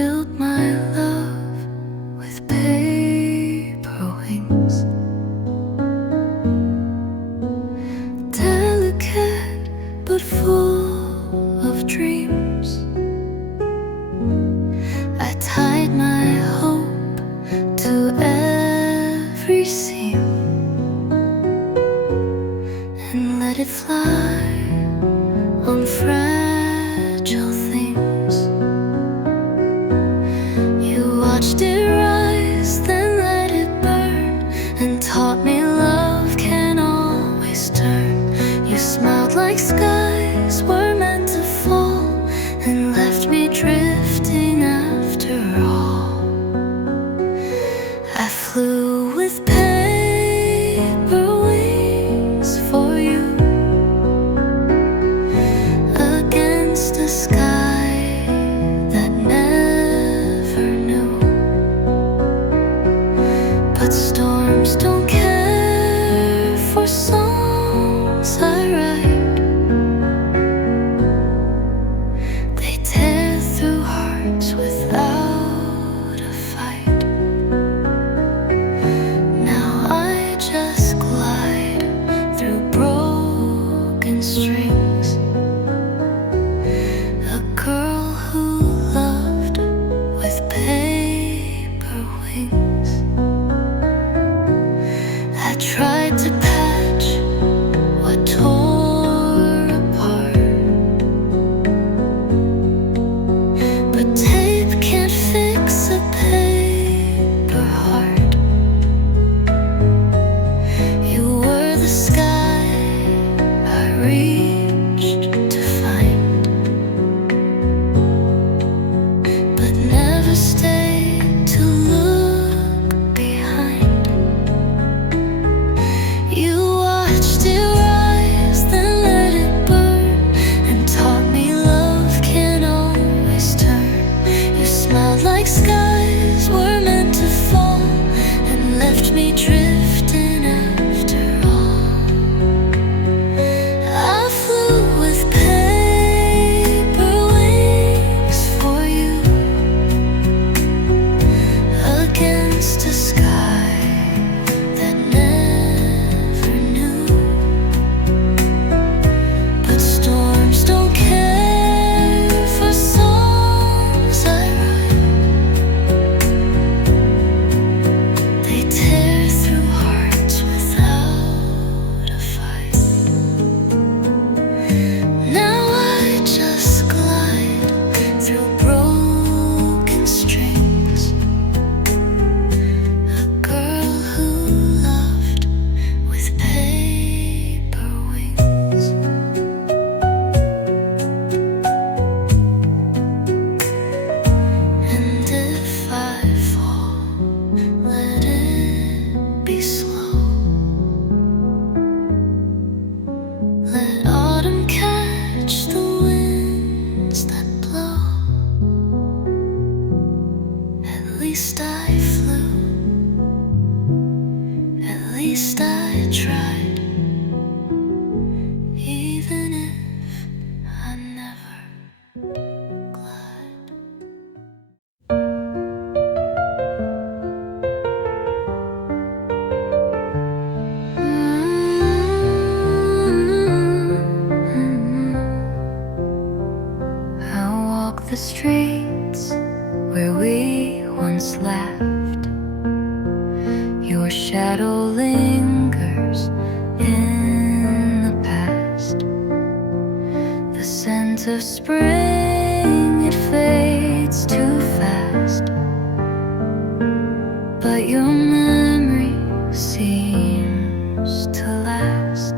built my love with paper wings, delicate but full of dreams. I tied my hope to every seam and let it fly on fragile themes. You watched it rise, then let it burn, and taught me love can always turn. You smiled like skies were meant to fall, and left me drifting after all. I flew with paper wings for you, against a sky that never knew. But storms don't care for songs I write. They tear through hearts without a fight. Now I just glide through broken strings, a girl who loved with paper wings. I tried to patch what tore apart, but tape can't fix a paper heart. You were the sky I reached to find, but never stayed to look behind. You watched it rise, then let it burn, and taught me love can always turn. You smiled like skies were meant to fall, and left me drifting after all. I flew with paper wings for you, against a sky that never knew. But storms don't care for songs I write. They tear through hearts without a fight. Now I just glide through broken strings, a girl who loved with paper wings. And if I fall, let it be slow. Let autumn catch the winds that blow. At least I flew, at least I tried, even if I never glide. I walk the streets where we once laughed. Your shadow lingers in the past. The scent of spring, it fades too fast, but your memory seems to last.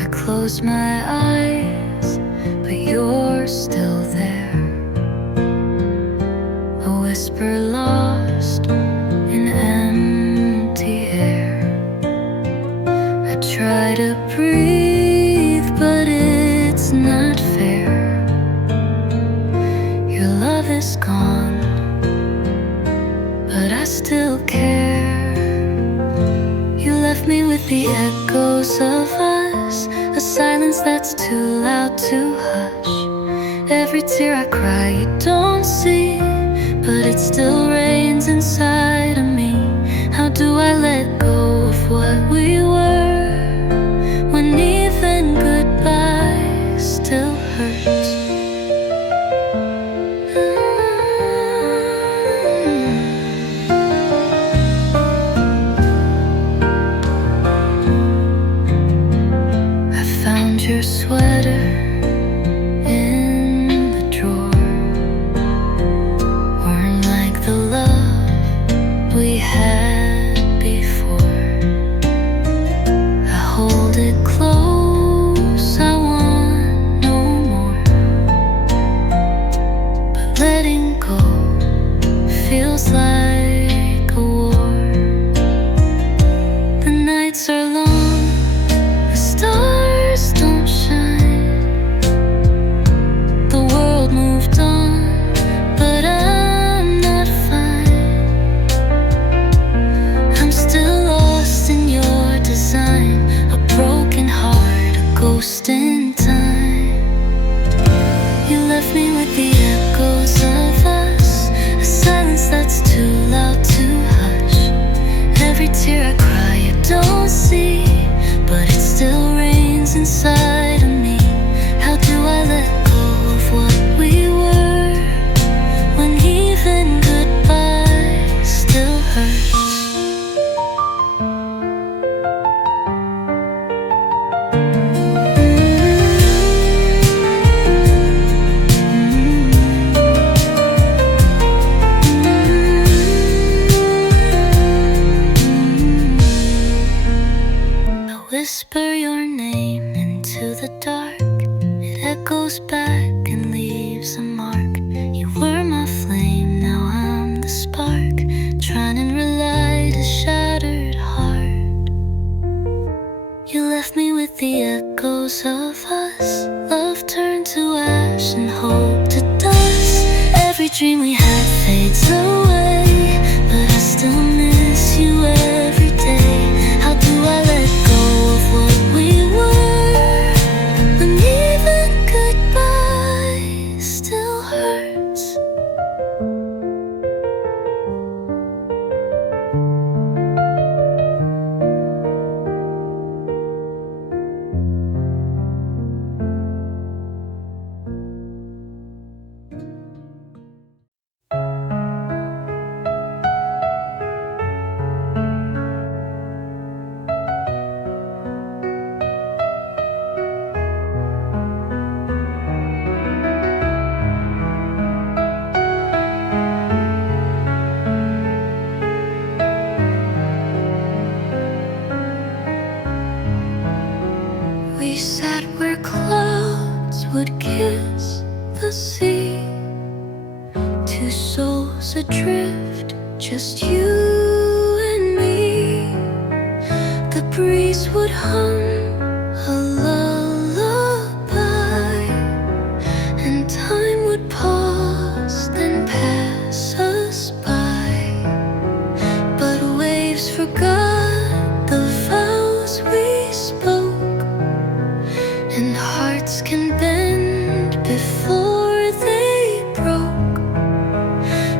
I close my eyes, but you're still there, a whisper lost in empty air. I try to breathe, but it's not fair. Your love is gone, but I still care. You left me with the echoes of us, a silence that's too loud to hush. Every tear I cry, you don't see, but it still rains inside of me. How do I let go of what we were when even goodbye still hurts? I found your sweater in the drawer, weren't like the love we had before. I hold it close, I want no more, but letting go feels like a war. The nights are long, the stars don't shine, the world moved on, but I'm not fine. I'm still lost in your design, a broken heart, a ghost in time. You left me with the echoes of us, a silence that's too loud to hush. Every tear I cry you don't see, but it still rains inside of me. How do I let go of what we were when even goodbye still hurts? I whisper your name into the dark, it echoes back and leaves a mark. You were my flame, now I'm the spark, trying to relight a shattered heart. You left me with the echoes of us, love turned to ash and hope to dust. Every dream we had fades away, but I still miss you every day. How do I let go of what we were when even goodbye still hurts? We sat where clouds would kiss the sea, two souls adrift, just you and me. The breeze would hum a lullaby, and time would pause, then pass us by. But waves forgot the vows we spoke, and hearts can bend before they broke.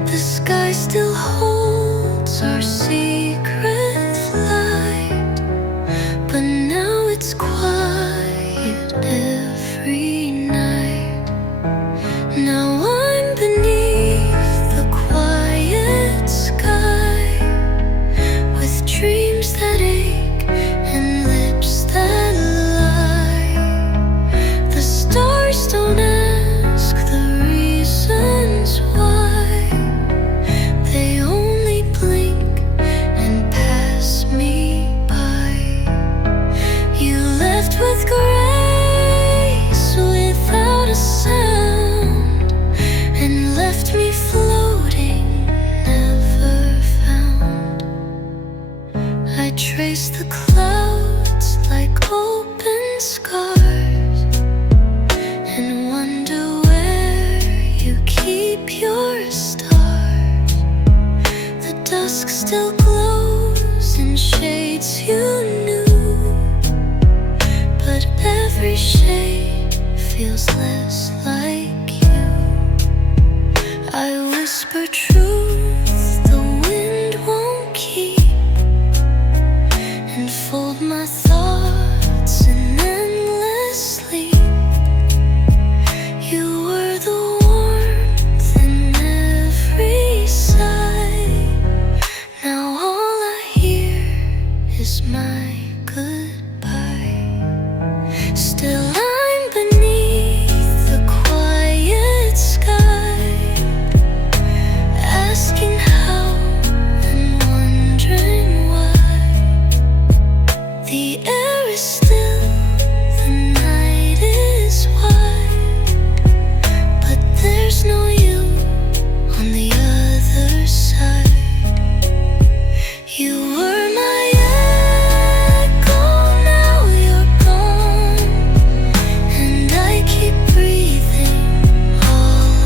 The sky still holds our secret light, but now it's quiet every night. Now I'm beneath the quiet sky, with dreams that ache and lips that lie. The stars don't ask the reasons why, they only blink and pass me by. You left with grace without a sound, and left me floating, never found. I trace the clouds like open scars, and wonder where you keep your stars. The dusk still glows in shades you knew, but every shade feels less like you. I whisper truth the wind won't keep, and fold my thoughts in endless sleep. You were the warmth in every sigh. Now all I hear is my goodbye. Still I'm beneath the quiet sky, asking how and wondering why. The air is still, the night is wide, but there's no you on the other side. You were my echo, now you're gone, and I keep breathing all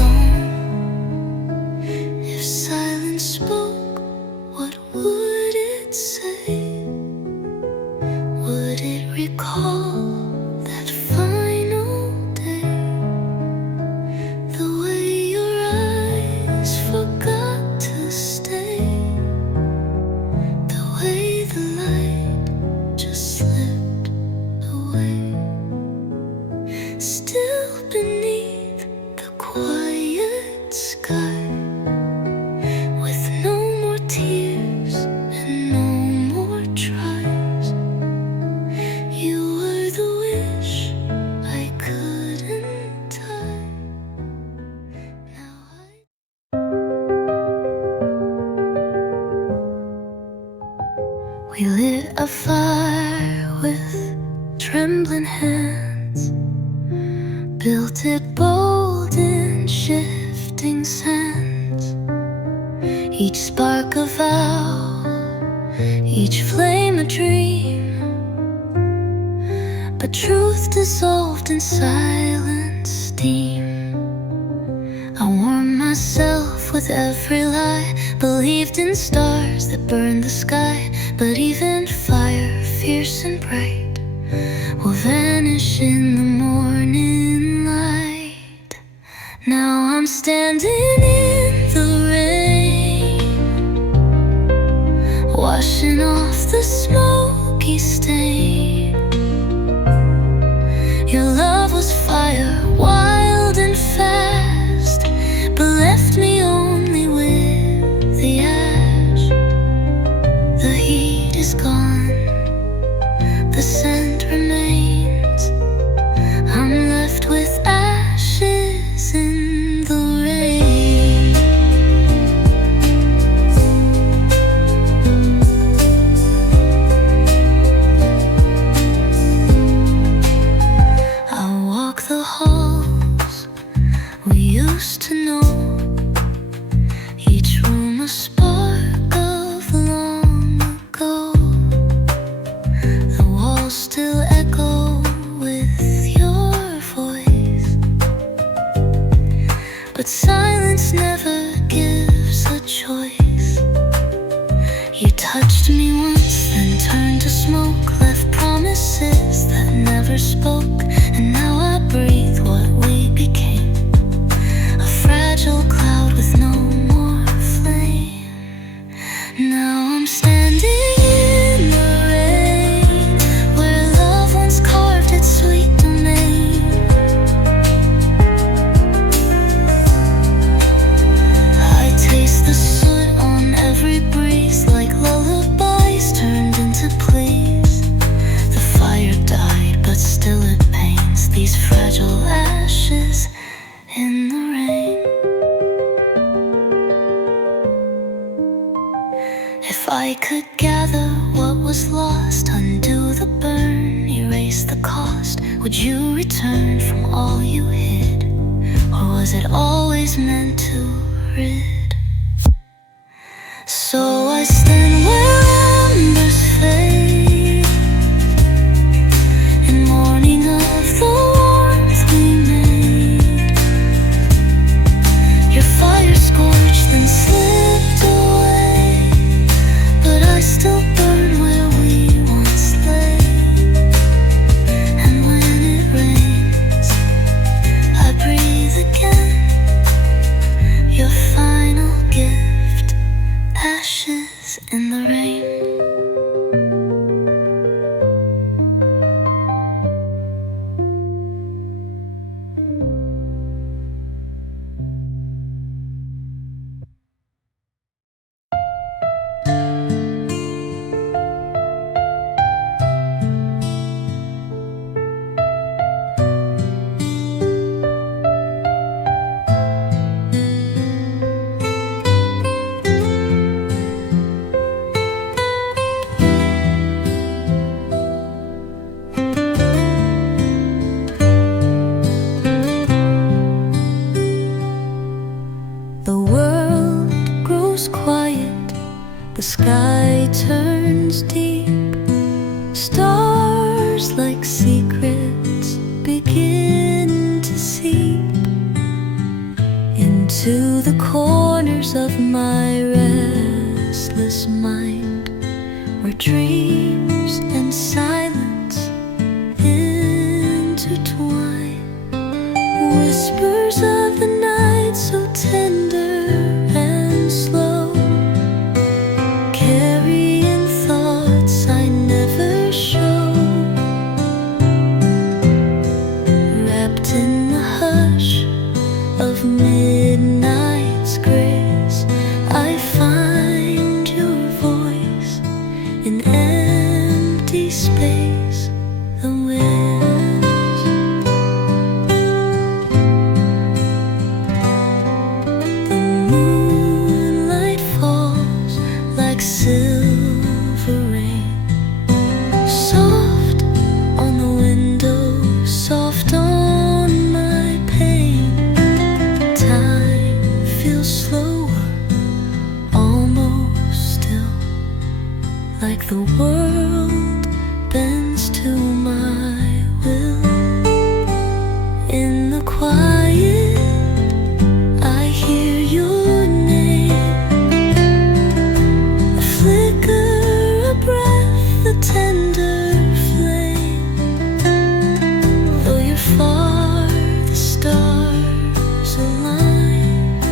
alone. If silence spoke, what would it say? Would it recall that final day? The way your eyes forgot to stay, the way the light just slipped away. Still beneath the quiet sky, with no more tears and no more tries. You were the wish I couldn't tie. Now we lit a fire with trembling hands, built it bold in shifting sands. Each spark a vow, each flame a dream, but truth dissolved in silent steam. I warmed myself with every lie, believed in stars that burned the sky, but even fire, fierce and bright, will vanish in the morning light. Now I'm standing in the rain, washing off the smoky stain. Your love was fire, wild and fast, but left me only with the ash. The heat is gone, the scent remains. I'm left with ashes in the rain. I walk the halls we used to know, each room a spark of long ago. The walls still echo with your voice, but silence never gives a choice. You touched me once, then turned to smoke, left promises that never spoke, and now I breathe what we became, a fragile cloud with no more flame. Now I'm standing in the rain, where love once carved its sweet domain. I taste the soot on every breeze, like lullabies turned into pleas. The fire died, but still it pains, these fragile ashes in the rain. If I could gather what was lost, undo the burn, erase the cost, would you return from all you hid, or was it always meant to rid? So I stand where embers fade, in mourning of the warmth we made. Your fire scorched and slipped away, but I still burn where we once lay. And when it rains, I breathe again. Your The world grows quiet, the sky turns deep. Stars like secrets begin to seep into the corners of my restless mind, where dreams and silence intertwine. Whispers of the night so tender and slow, carrying thoughts I never show. Wrapped in the hush of midnight's grace, I find your voice in empty space. The winds, the moonlight falls like silver rain, soft on the window, soft on my pain. Time feels slower, almost still, like the world bends to my will. In the quiet, I hear your name, a flicker, a breath, a tender flame. Though you're far, the stars align,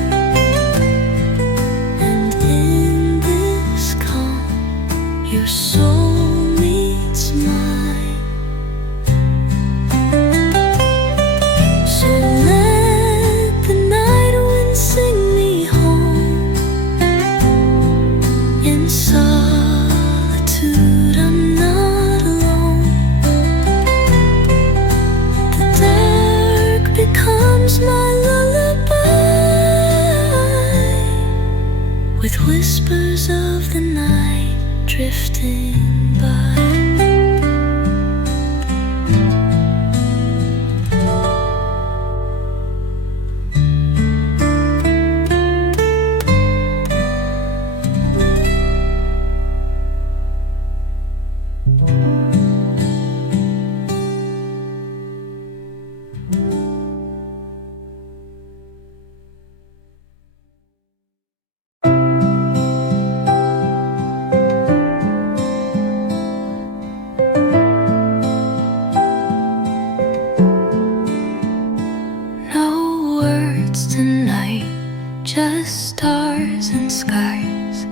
and in this calm, your soul meets mine. So let the night wind sing me home. In solitude, I'm not alone. The dark becomes my lullaby, with whispers of the night drifting by. No words tonight, just stars and skies,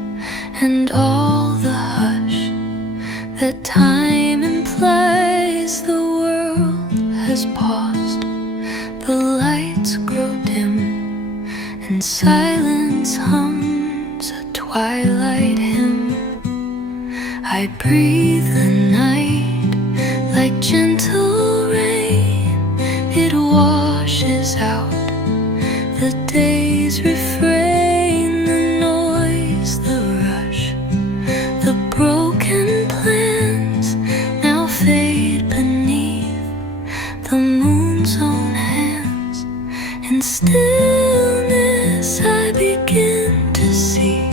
and all the hush that time implies. The world has paused, the lights grow dim, and silence hums a twilight hymn. I breathe the night like gentle rain, it washes out the day's refrain, the noise, the rush, the broken plans now fade beneath the moon's own hands. In stillness, I begin to see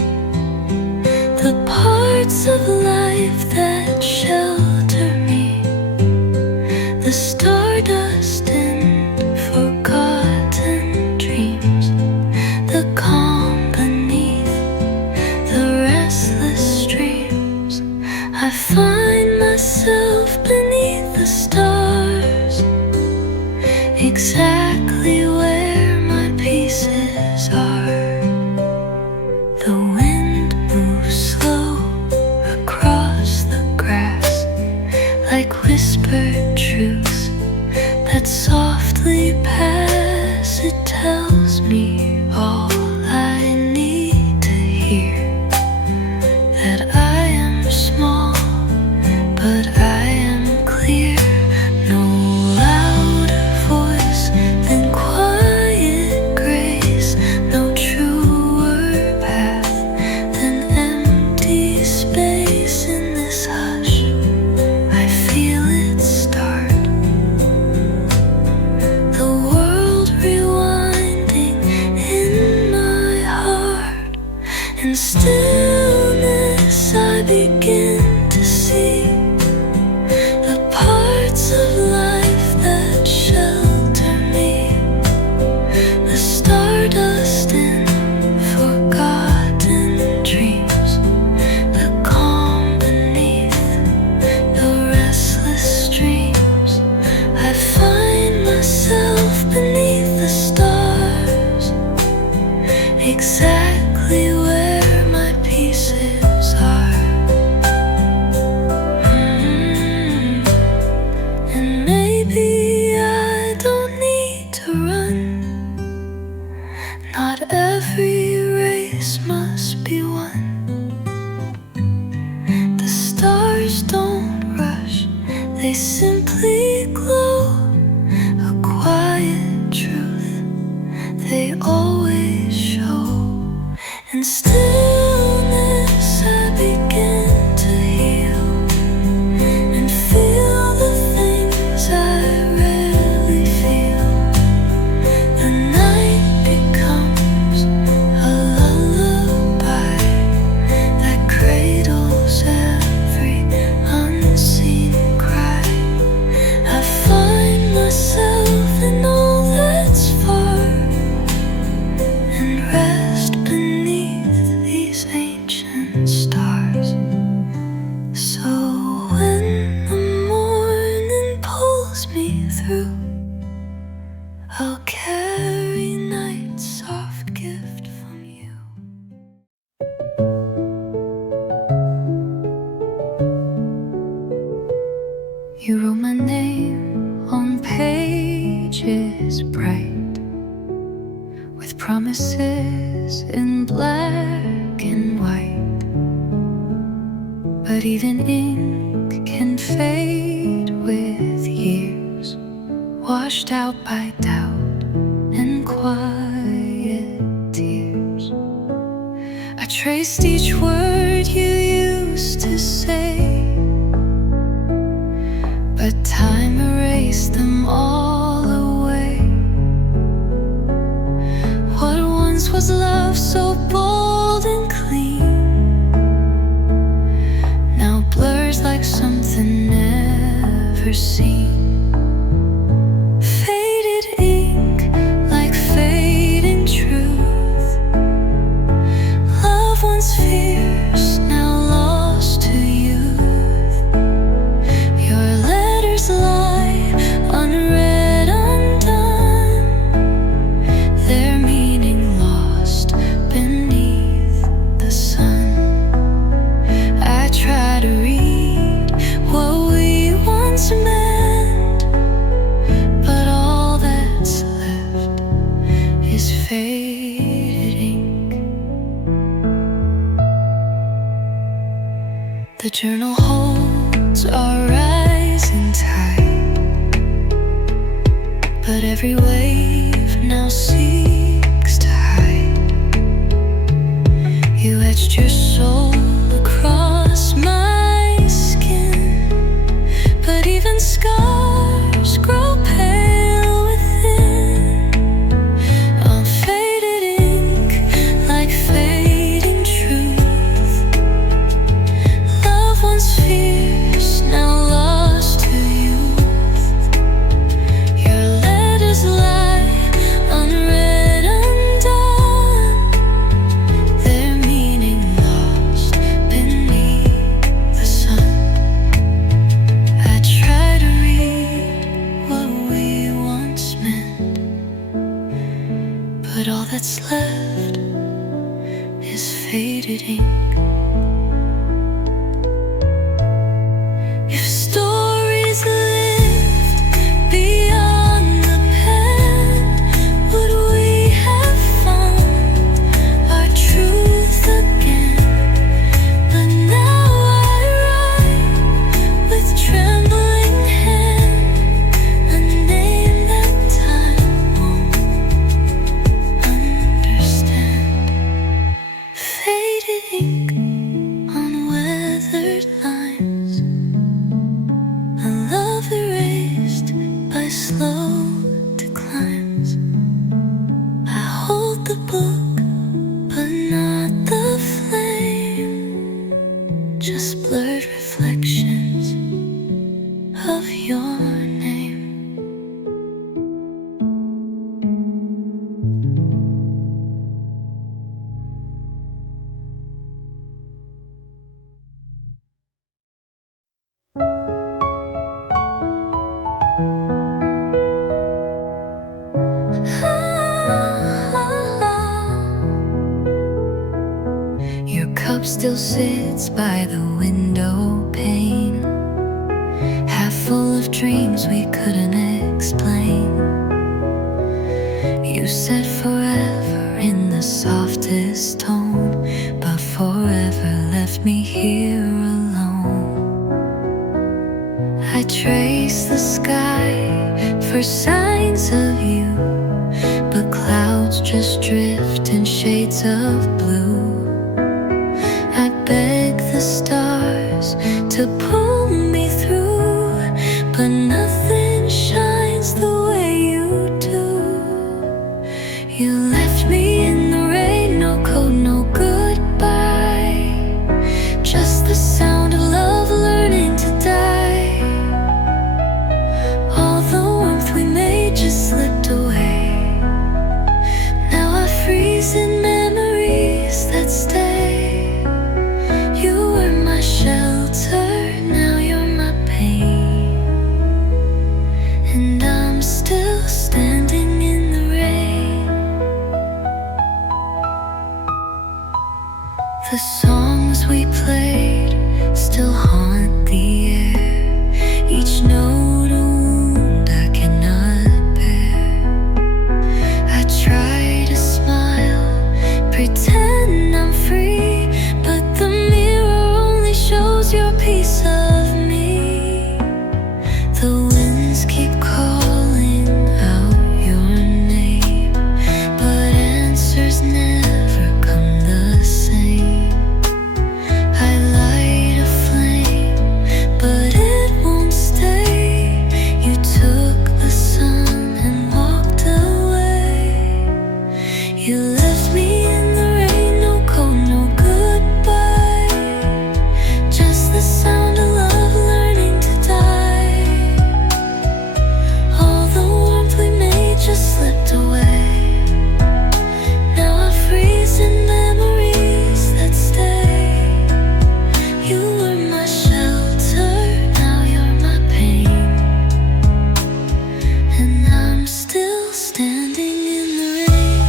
the parts of life that shelter me, the stardust in forgotten dreams, the calm beneath the restless streams. I find myself beneath the stars, exactly where my pieces are. The wind moves slow across the In stillness I begin to see the parts of life that shelter me, the stardust in forgotten dreams, the calm beneath the restless streams. I find myself beneath the stars, exactly where my pieces are. And maybe I don't need to run. Not every race must be won. The stars don't rush, they simply glow. A quiet truth they always show. In stillness I begin to heal and feel the things I rarely feel. The night becomes a lullaby that cradles every unseen cry. I find myself in all that's far and rest beneath these ancient stars. So when the morning pulls me through, I'll carry night's soft gift from you. You wrote my name on pages bright, with promises in black and white. But even ink can fade with years, washed out by doubt and quiet tears. I traced each word you used to say, but time erased them all away. What once was love so bold and clean now blurs like something never seen. Faded ink like fading truth. Love once fierce, now lost to youth. Your letters lie unread, undone, their meaning lost beneath the sun. I try to read what we once meant, but all that's left is faded ink. The journal holds our rising tide, but every wave now seeks to hide. You etched your soul across my skin, but even scars grow pale within. On faded ink like fading truth. Love once fierce, now lost to youth. Your letters lie unread, undone, their meaning lost beneath the sun. I try to read what we once meant, but all that's left is faded ink. If stories lived beyond the pen, would we have found our truth again? But now I write with trembling hand a name that time won't understand. Faded ink still sits by the window pane, half full of dreams we couldn't explain. You said forever in the softest tone, but forever left me here alone. I trace the sky for signs of you, but clouds just drift in shades of blue. I beg the stars to pull me through, but nothing shines the way you do. You left me in the rain, no code, no goodbye, just the sound of love learning to die. All the warmth we made just slipped away. Now I freeze in memories that stay. You were my shelter, now you're my pain, and I'm still standing in the rain. The songs we played still haunt the air, each note a wound I cannot bear. I try to smile, pretend I'm free, but the mirror only shows your piece of me. The winds keep calling out your name, but answers never come the same. I light a flame, but it won't stay. You took the sun and walked away. You left me in the rain, no code, no goodbye, just the sound of love learning to die. All the warmth we made just slipped away. Now I freeze in memories that stay. You were my shelter, now you're my pain, and I'm still standing in the rain.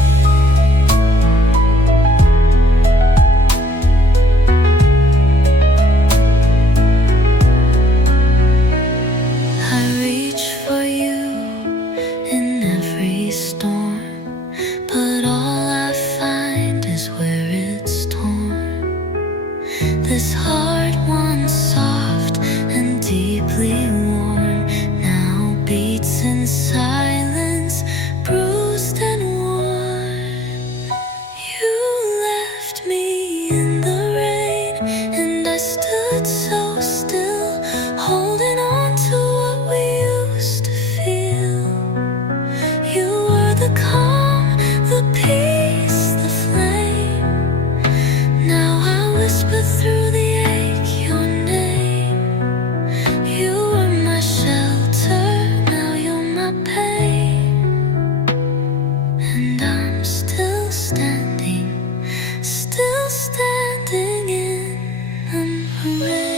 I reach for you in every storm, but all I find is where it's torn. This heart once soft and deeply worn now beats in silence, bruised and worn. You left me in the rain, and I stood so still, holding on to what we used to feel. You were the calm, the peace, the flame. Now I whisper through the ache your name. You were my shelter, now you're my pain, and I'm still standing in the rain.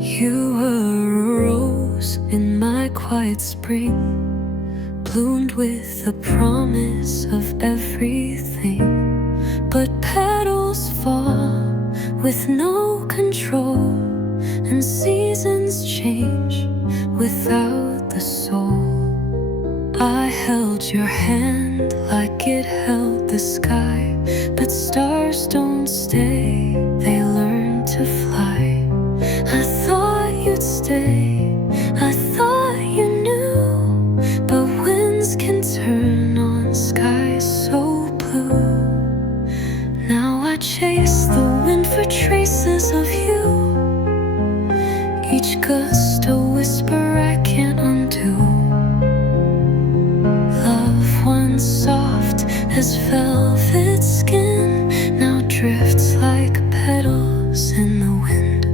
You were a rose in my quiet spring, bloomed with the promise of everything. But petals fall with no control, and seasons change without the soul. I held your hand like it held the sky, but stars don't stay, they learn to fly. I thought you'd stay, I thought you knew, but winds can turn on skies so blue. Now I chase the wind for traces of you, each gust a whisper I can't undo. Love once soft as velvet skin now drifts like petals in the wind.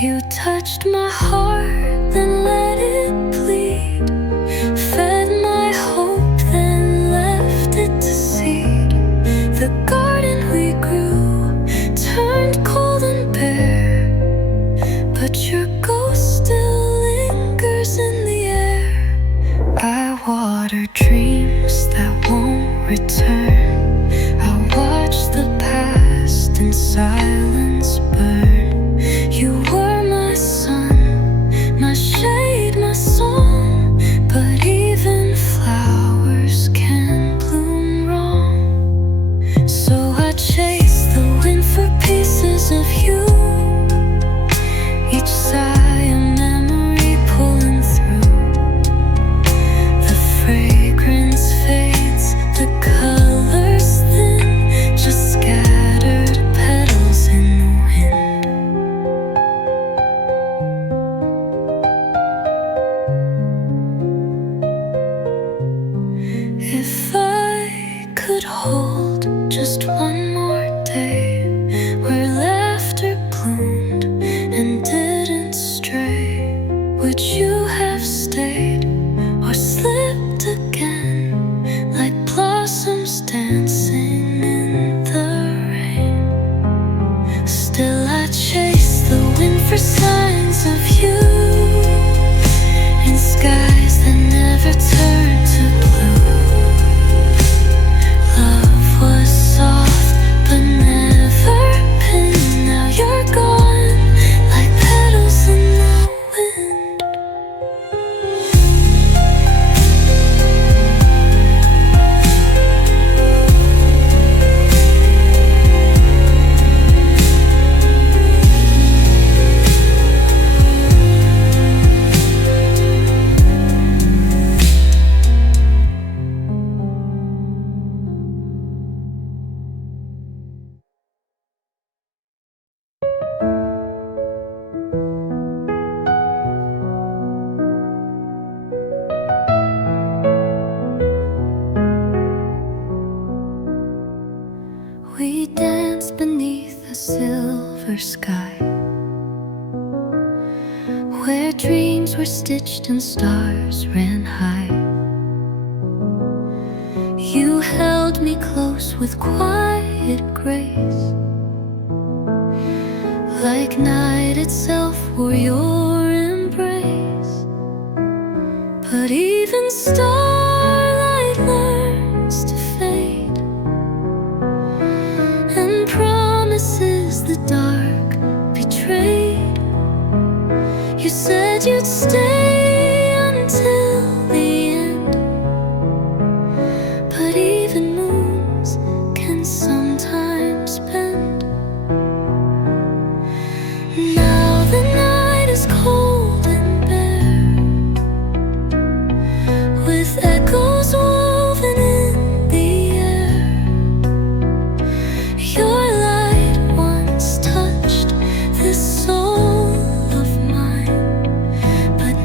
You touched my heart, then let it bleed. Fed my hope, then left it to seed. The garden we grew turned cold and bare, but your ghost still lingers in the air. I water dreams that won't return. I watch the past in silence burn. You were my sun, my shade, my song, but even flowers can bloom wrong. So I chase the wind for pieces of you, each sigh a memory pulling through. The fragrance fades, the colors thin, just scattered petals in the wind. If I could hold just one more day where laughter bloomed and didn't stray, would you have stayed or slipped again like blossoms dancing in the rain? Still I chase the wind for signs of you in skies that never turn to blue. Love was soft but never pinned. Now you're gone like petals in the wind. We danced beneath a silver sky, where dreams were stitched and stars ran high. You held me close with quiet grace, like night itself were your embrace. But even starlight learns to fade, and promises the dark betrayed. You said you'd stay until the end, but even moons can sometimes bend. Now the night is cold and bare, with echoes woven in the air. Your light once touched this soul of mine, but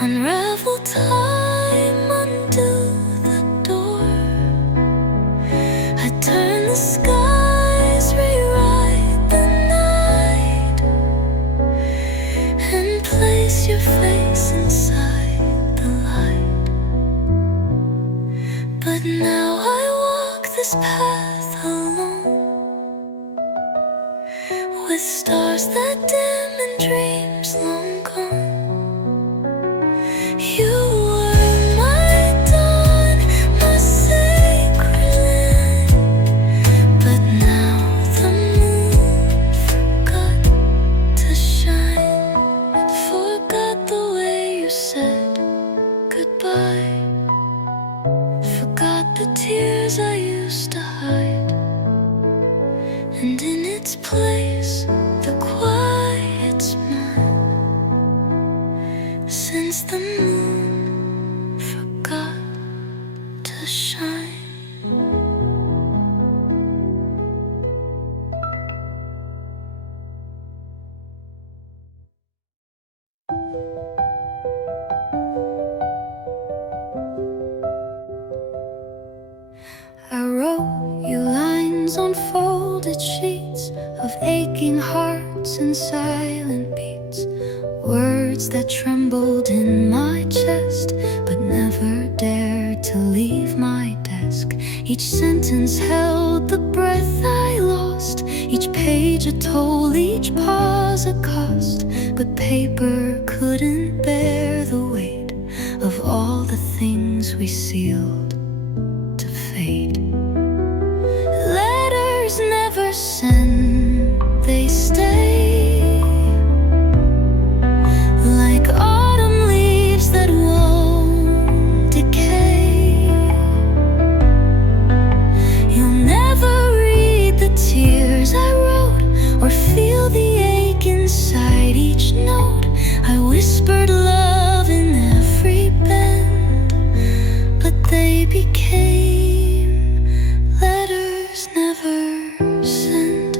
Unravel time, undo the door. I turn the skies, rewrite the night, and place your face inside the light. But now I walk this path alone, with stars that dim and dreams long gone. You were my dawn, my sacred land. But now the moon forgot to shine. It forgot the way you said goodbye. Forgot the tears I used to hide. And in its place, the quiet's mine. Since the moon forgot to shine. I wrote you lines on folded sheets of aching hearts and silent beats, words that trembled in my chest but never dared to leave my desk. Each sentence held the breath I lost, each page a toll, each pause a cost. But paper couldn't bear the weight of all the things we sealed to fate. Letters never send, they stay, like autumn leaves that won't decay. You'll never read the tears I wrote, or feel the ache inside each note. I whispered love in every bend, but they became letters never sent.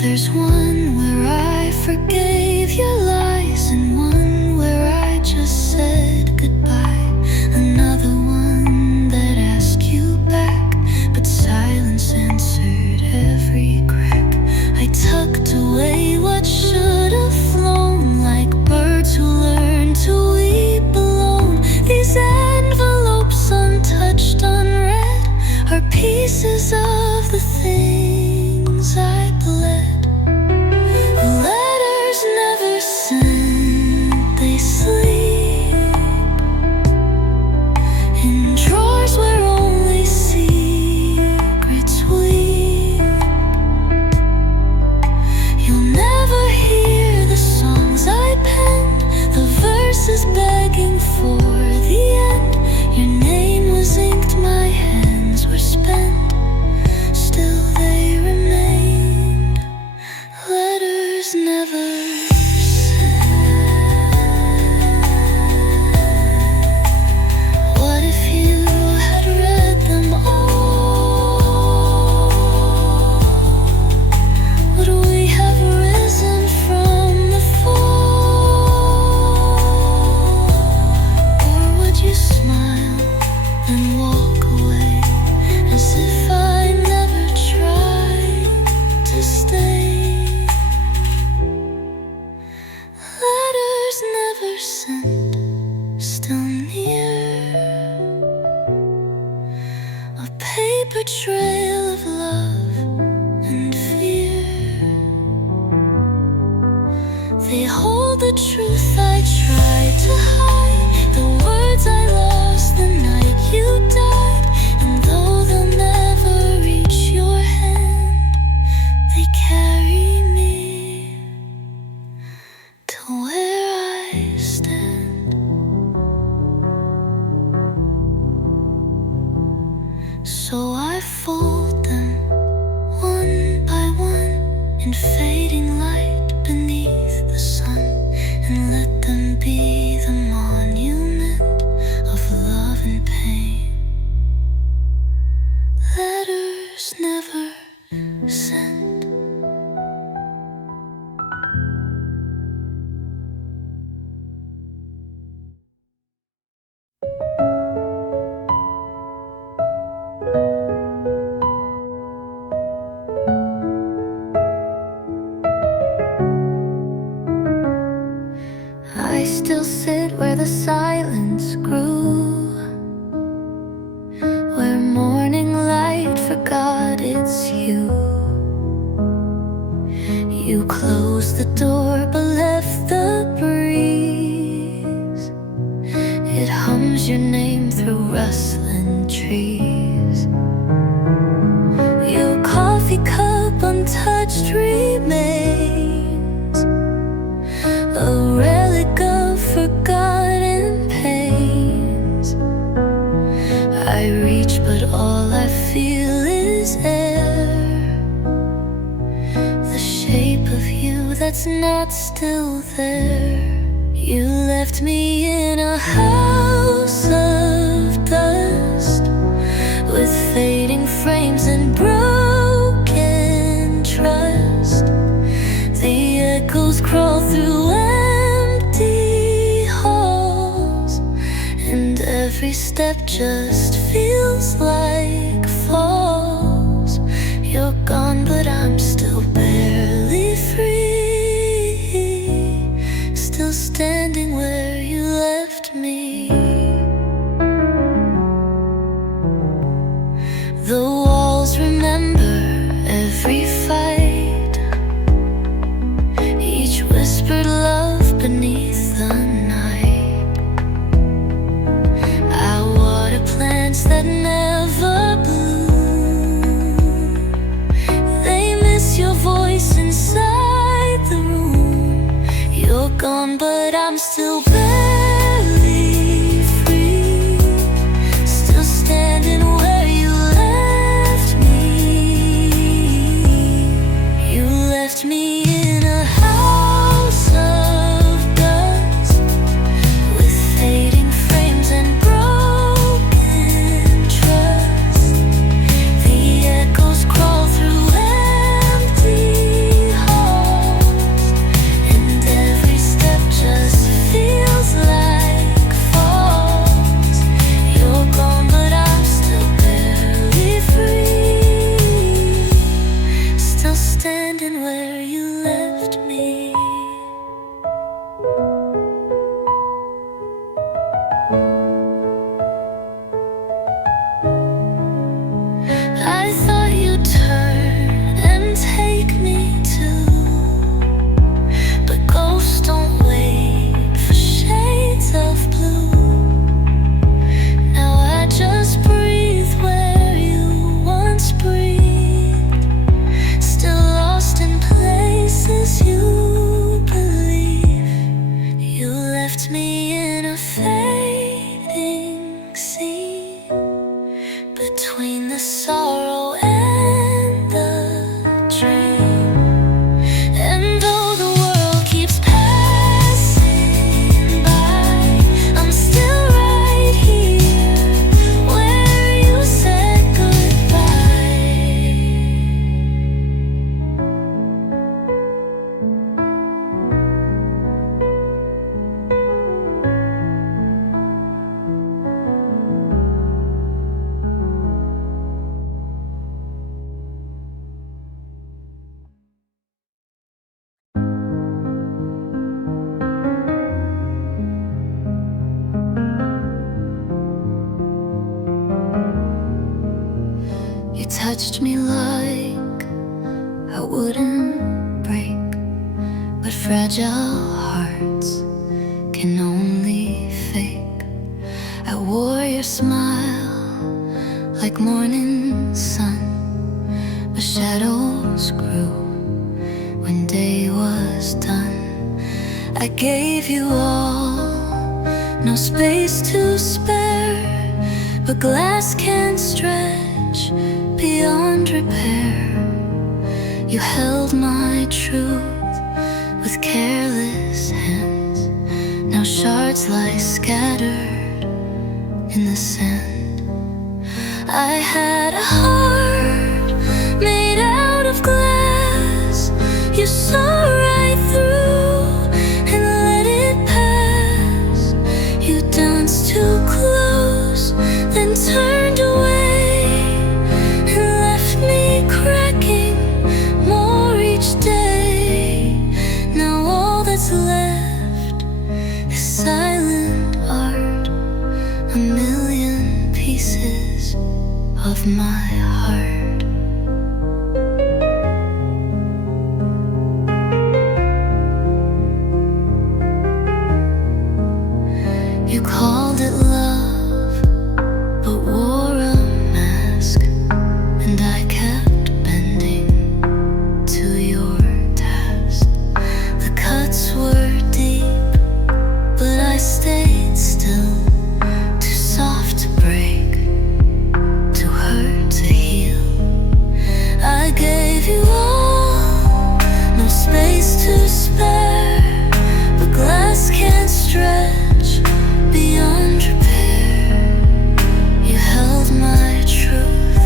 There's one where I forgave your lies, and one where I just said goodbye. Another one that asked you back, but silence answered every crack. I tucked away what should have flown, like birds who learn to weep alone. These envelopes untouched, unread, are pieces of the things I bled. Letters never sent, they sleep in drawers where only secrets weep. You'll never hear the songs I penned, the verses begging for the end. Your name was inked, my hands were spent, still they remained letters never sent. What if you had read them all? Would we have risen from the fall? Or would you smile and walk away as if I never tried to stay? Letters never sent, still near, a paper trail of love and fear. They hold the truth I tried to hide, the words I lost the night you died. And though they'll never reach your hand, they carry me to where I stand. So I fold them one by one in fading light beneath the sun, and let them be the monument of love and pain. Letters never sent. sit where the silence grew, where morning light forgot it's you. You closed the door but left the breeze. It hums your name through rustling trees. Your coffee cup untouched remains, a relic of forgotten pains. I reach but all I feel is air, the shape of you that's not still there. You left me in a house of dust, with fading frames and broken trust. The echoes crawl through empty halls, and every step just feels like falls. You're gone but I'm still barely free, still standing where you left me. The walls remember every fight, each whispered love beneath the night. I water plants that never bloom, they miss your voice inside the room. You're gone but I'm still barely free, still standing where you left me. You left me in a house of dust, with fading frames and broken trust. The echoes crawl through empty halls, and every step just feels like falls. You're gone but I'm still barely free, still standing where you left me. I thought you'd turn and take me too, but ghosts don't wait for shades of blue. Now I just breathe where you once breathed, still lost in places you believe. You left me in a fading scene, between the sorrow and the dream. And though the world keeps passing by, I'm still right here where you said goodbye. You touched me like I wouldn't break, but fragile hearts can only fake. I wore your smile like morning sun, but shadows grew when day was done. I gave you all, no space to spare, but glass can't stretch beyond repair. You held my truth with careless hands, now shards lie scattered in the sand. I had a heart made out of glass, you saw right through and let it pass. You danced too close, then turned away and left me cracking more each day. Now all that's left is silence. of my heart. You called it love, but wore a mask, and I kept bending to your task. The cuts were deep, but I stayed still, too soft to break, too hurt to heal. I gave you all, no space to spare, but glass can't stretch beyond repair. You held my truth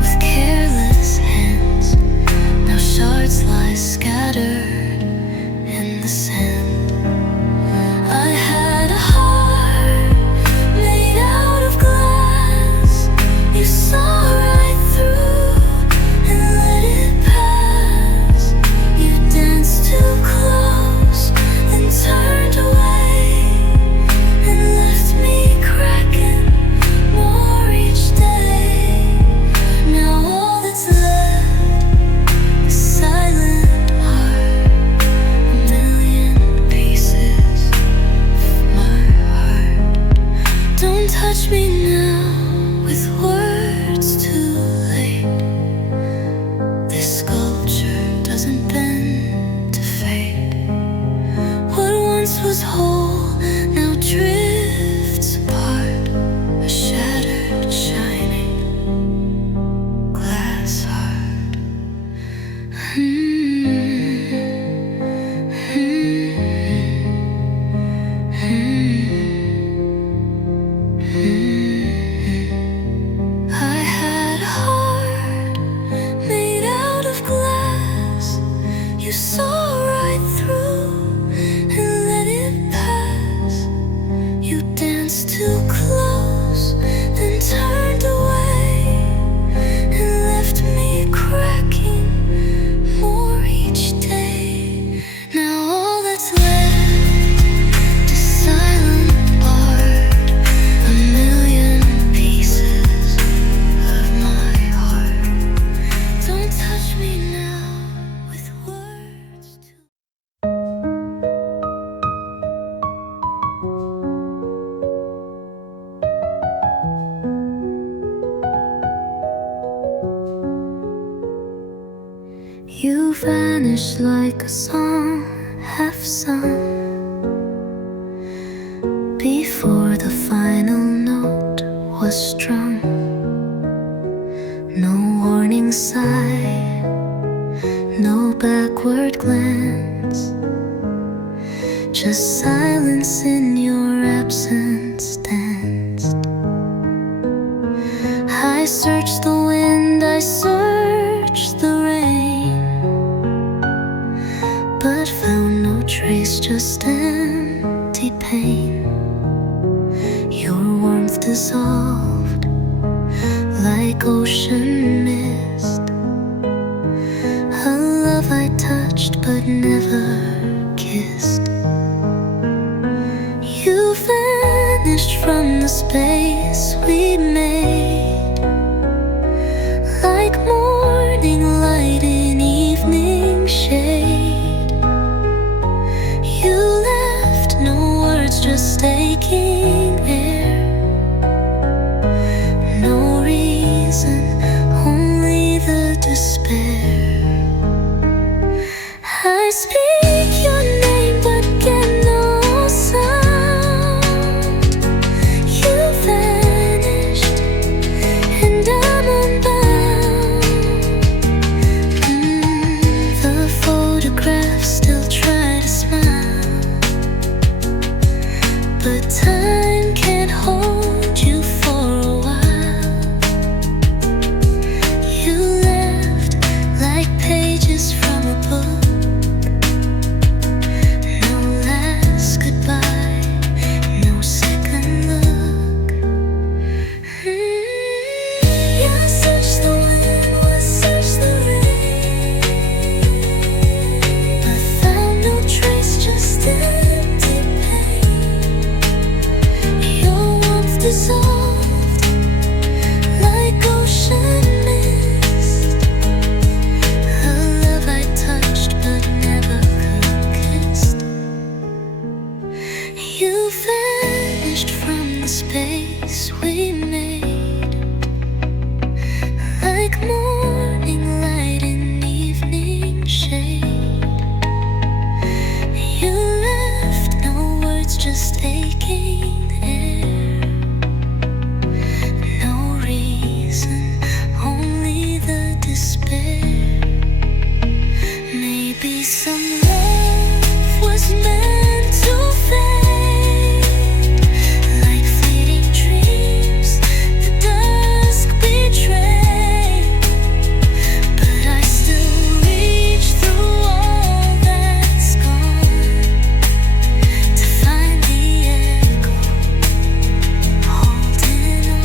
with careless hands. Now shards lie scattered in the sand. I had a heart made out of glass. You saw right through and let it pass. You danced too close and turned away, and left me cracking more each day. Now all that's left is silent heart, a million pieces of my heart. Don't touch me now with words too late. This sculpture doesn't bend to fade. What once was whole now drifts apart, a shattered, shining glass heart. I had a heart made out of glass. You saw right through and let it pass. You danced too close, then turned away, and left me cracking more each day. Now all that's left is silent art, a million pieces of my heart. Don't touch me now with words too. You vanished like a song half sung before the final note was strung. No warning sigh, no backward glance, just silence in your absence danced. I searched the wind, I searched the rain, but found no trace, just empty pain. Your warmth dissolved like ocean mist, a love I touched but never kissed. You vanished from the space we made, like morning light in evening shade. You left no words, just taking air. No reason, only the despair. I speak your name but get no sound. You vanished and I'm unbound. The photographs still try to smile, but time can't hold you for a while. You left like pages from a book, some love was meant to fade, like fading dreams the dusk betray. But I still reach through all that's gone to find the echo holding on.